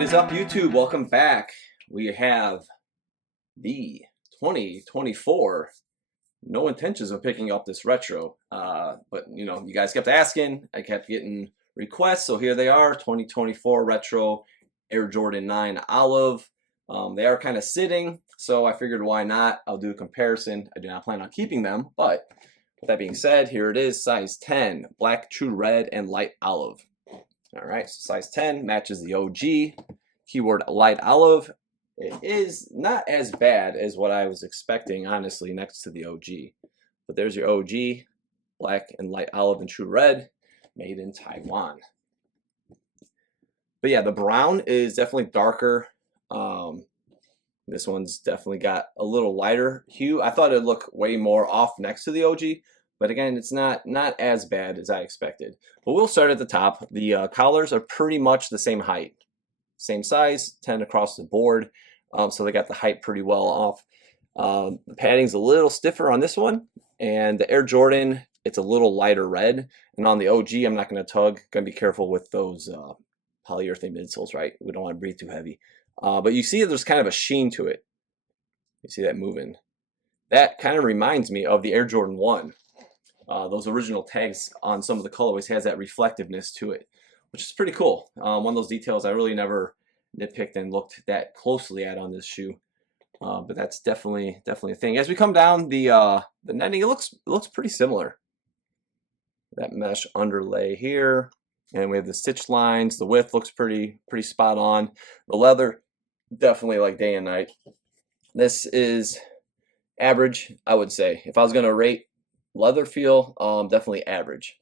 What is up, YouTube? Welcome back. We have the 2024. No intentions of picking up this retro, but you guys kept asking. I kept getting requests, so here they are. 2024 retro Air Jordan 9 Olive. They are kind of sitting, so I figured why not? I'll do a comparison. I do not plan on keeping them, but with that being said, here it is, size 10, black, true red, and light olive. All right, so size 10 matches the OG. Keyword light olive. It is not as bad as what I was expecting, honestly, next to the OG. But there's your OG, black and light olive and true red, made in Taiwan. But yeah, the brown is definitely darker. This one's definitely got a little lighter hue. I thought it'd look way more off next to the OG, but again, it's not as bad as I expected. But we'll start at the top. The collars are pretty much the same height. Same size, 10 across the board. So they got the height pretty well off. The padding's a little stiffer on this one. And the Air Jordan, it's a little lighter red. And on the OG, I'm not going to tug. Going to be careful with those polyurethane midsoles, right? We don't want to breathe too heavy. But you see there's kind of a sheen to it. You see that moving. That kind of reminds me of the Air Jordan 1. Those original tags on some of the colorways has that reflectiveness to it, which is pretty cool. One of those details I really never nitpicked and looked that closely at on this shoe, but that's definitely a thing. As we come down the netting, it looks pretty similar. That mesh underlay here, and we have the stitch lines. The width looks pretty spot on. The leather, definitely like day and night. This is average, I would say. If I was gonna rate leather feel, definitely average.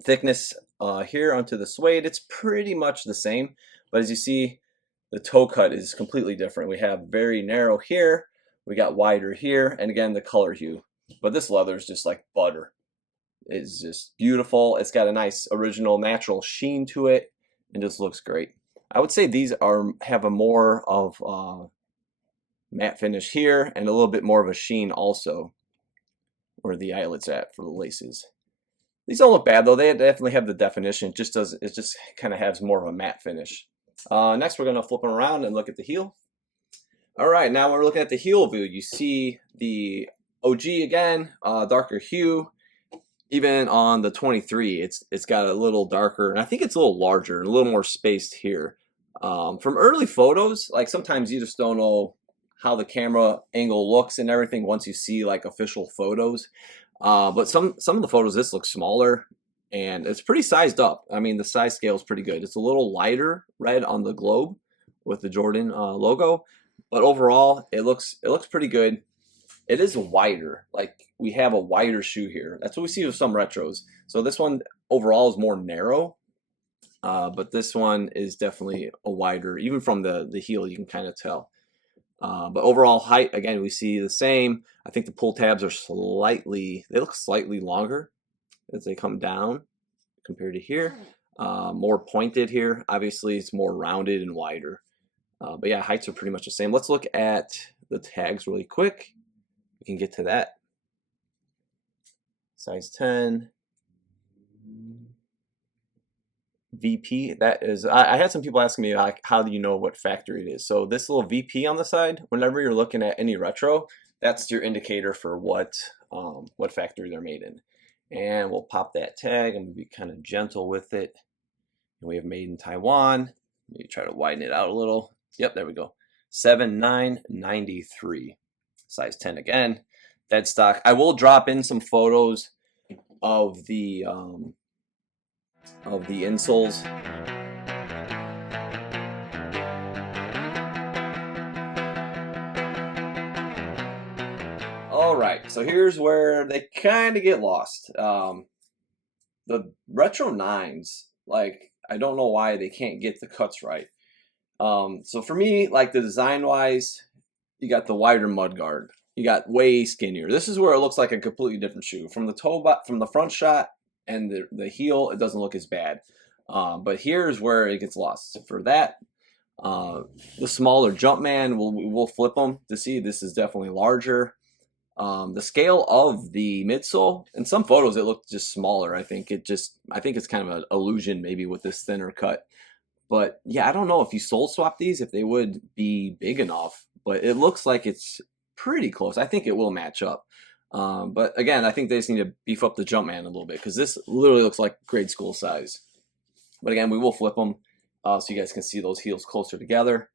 Thickness here onto the suede, it's pretty much the same, but as you see, the toe cut is completely different. We have very narrow here, we got wider here, and again the color hue. But this leather is just like butter. It's just beautiful. It's got a nice original natural sheen to it, and just looks great. I would say these have a more of matte finish here, and a little bit more of a sheen also, where the eyelets at for the laces. These don't look bad though. They definitely have the definition. It just kind of has more of a matte finish. Next, we're gonna flip them around and look at the heel. All right, now we're looking at the heel view. You see the OG again, darker hue. Even on the 23, it's got a little darker, and I think it's a little larger and a little more spaced here. From early photos, like sometimes you just don't know how the camera angle looks and everything once you see like official photos. But some of the photos, this looks smaller and it's pretty sized up. I mean, the size scale is pretty good. It's a little lighter red on the globe with the Jordan logo, but overall it looks pretty good. It is wider, like we have a wider shoe here. That's what we see with some retros. So this one overall is more narrow, but this one is definitely a wider, even from the heel you can kind of tell. But overall height, again, we see the same. I think the pull tabs are they look slightly longer as they come down compared to here. More pointed here. Obviously, it's more rounded and wider. But yeah, heights are pretty much the same. Let's look at the tags really quick. We can get to that. Size 10. VP, that is, I had some people asking me like, how do you know what factory it is? So this little VP on the side, whenever you're looking at any retro, that's your indicator for what factory they're made in. And we'll pop that tag and we'll be kind of gentle with it. And we have made in Taiwan. Maybe try to widen it out a little. Yep, there we go. 7993, size 10 again. Dead stock. I will drop in some photos of the insoles. All right, so here's where they kind of get lost. The retro 9s, like, I don't know why they can't get the cuts right. So for me, like the design wise, you got the wider mudguard. You got way skinnier. This is where it looks like a completely different shoe. From the front shot and the heel, it doesn't look as bad. But here's where it gets lost. For that, the smaller Jumpman, we'll flip them to see this is definitely larger. The scale of the midsole, in some photos it looked just smaller. I think it's kind of an illusion maybe with this thinner cut. But yeah, I don't know if you soul swap these, if they would be big enough, but it looks like it's pretty close. I think it will match up. But again, I think they just need to beef up the Jumpman a little bit because this literally looks like grade school size. But again, we will flip them so you guys can see those heels closer together.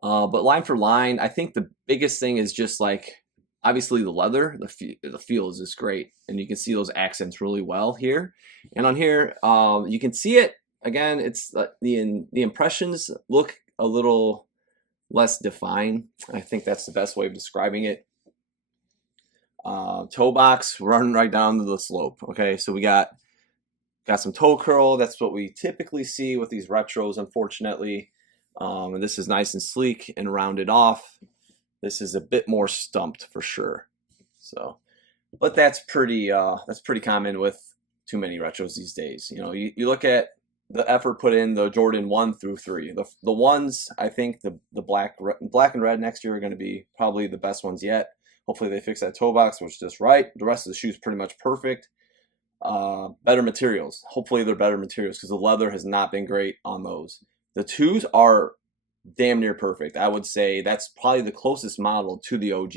But line for line, I think the biggest thing is just like, obviously the leather, the feel is just great. And you can see those accents really well here. And on here, you can see it, again, it's the impressions look a little less defined. I think that's the best way of describing it. Toe box running right down to the slope. Okay, so we got some toe curl. That's what we typically see with these retros, unfortunately. And this is nice and sleek and rounded off. This is a bit more stumped for sure. So, but that's pretty common with too many retros these days. You know, you look at the effort put in the Jordan 1 through 3. The ones, I think the black and red next year are going to be probably the best ones yet. Hopefully they fix that toe box, which is just right. The rest of the shoe is pretty much perfect. Better materials. Hopefully they're better materials because the leather has not been great on those. The 2s are damn near perfect. I would say that's probably the closest model to the OG.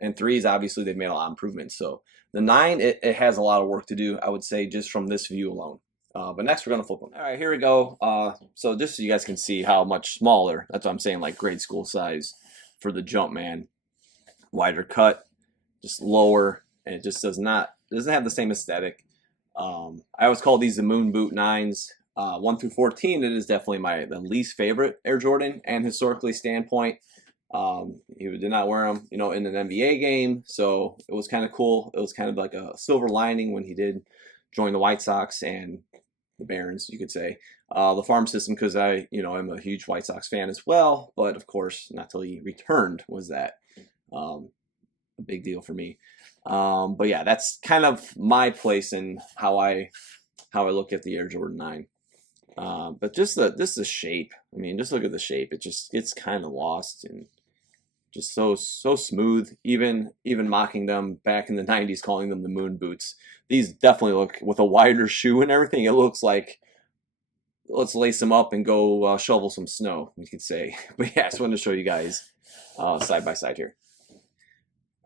And 3s, obviously, they've made a lot of improvements. So the 9, it has a lot of work to do, I would say, just from this view alone. But next, we're going to flip them. All right, here we go. So just so you guys can see how much smaller, that's what I'm saying, like grade school size for the Jumpman. Wider cut, just lower, and it just doesn't have the same aesthetic. I always call these the moon boot 9s. 1 through 14, it is definitely the least favorite Air Jordan, and historically standpoint, he did not wear them, you know, in an NBA game, so it was kind of cool. It was kind of like a silver lining when he did join the White Sox and the Barons, you could say. The farm system, because I, you know, I'm a huge White Sox fan as well, but of course, not till he returned was that a big deal for me. But yeah, that's kind of my place in how I look at the Air Jordan 9. But just the shape. I mean, just look at the shape. It just gets kind of lost and just so smooth. Even mocking them back in the 90s, calling them the moon boots. These definitely look, with a wider shoe and everything, it looks like let's lace them up and go shovel some snow, we could say. But yeah, I just wanted to show you guys side by side here.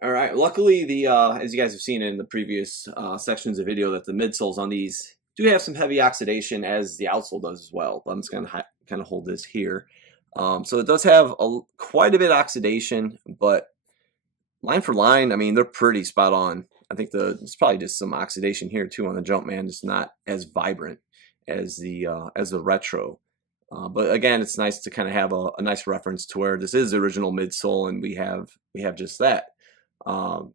All right, luckily as you guys have seen in the previous sections of video, that the midsoles on these do have some heavy oxidation, as the outsole does as well. But I'm just going to kind of hold this here. So it does have quite a bit of oxidation, but line for line, I mean, they're pretty spot on. I think it's probably just some oxidation here too on the Jumpman, just not as vibrant as the retro. But again, it's nice to kind of have a nice reference to where this is the original midsole, and we have just that. But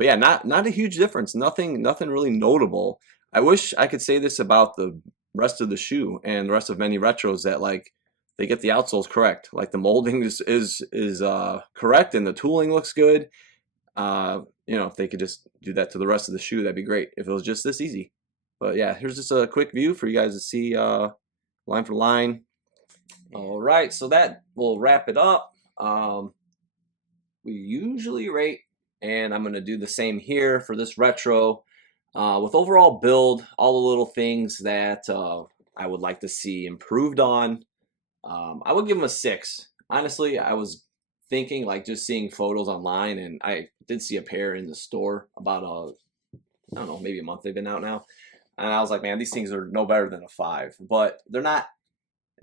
yeah, not a huge difference. Nothing really notable. I wish I could say this about the rest of the shoe and the rest of many retros, that like they get the outsoles correct. Like the molding is correct and the tooling looks good. You know, if they could just do that to the rest of the shoe, that'd be great. If it was just this easy. But yeah, here's just a quick view for you guys to see line for line. All right, so that will wrap it up. We usually rate, and I'm going to do the same here for this retro. With overall build, all the little things that I would like to see improved on, I would give them a 6. Honestly, I was thinking, like, just seeing photos online, and I did see a pair in the store about I don't know, maybe a month they've been out now, and I was like, man, these things are no better than a 5. But they're not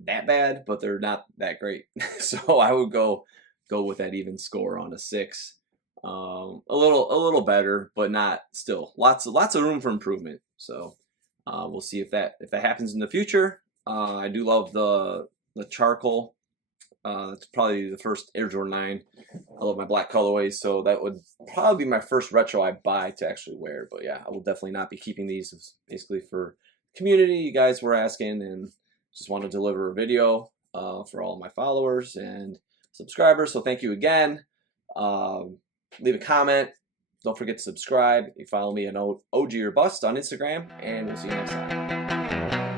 that bad, but they're not that great. So I would go with that even score on a 6. A little better, but not still lots of room for improvement. So we'll see if that happens in the future. I do love the charcoal. That's probably the first Air Jordan 9. I love my black colorways, so that would probably be my first retro I buy to actually wear. But yeah, I will definitely not be keeping these. It's basically for community. You guys were asking, and just want to deliver a video for all of my followers and subscribers. So thank you again. Leave a comment. Don't forget to subscribe. You follow me at OG or Bust on Instagram, and we'll see you next time.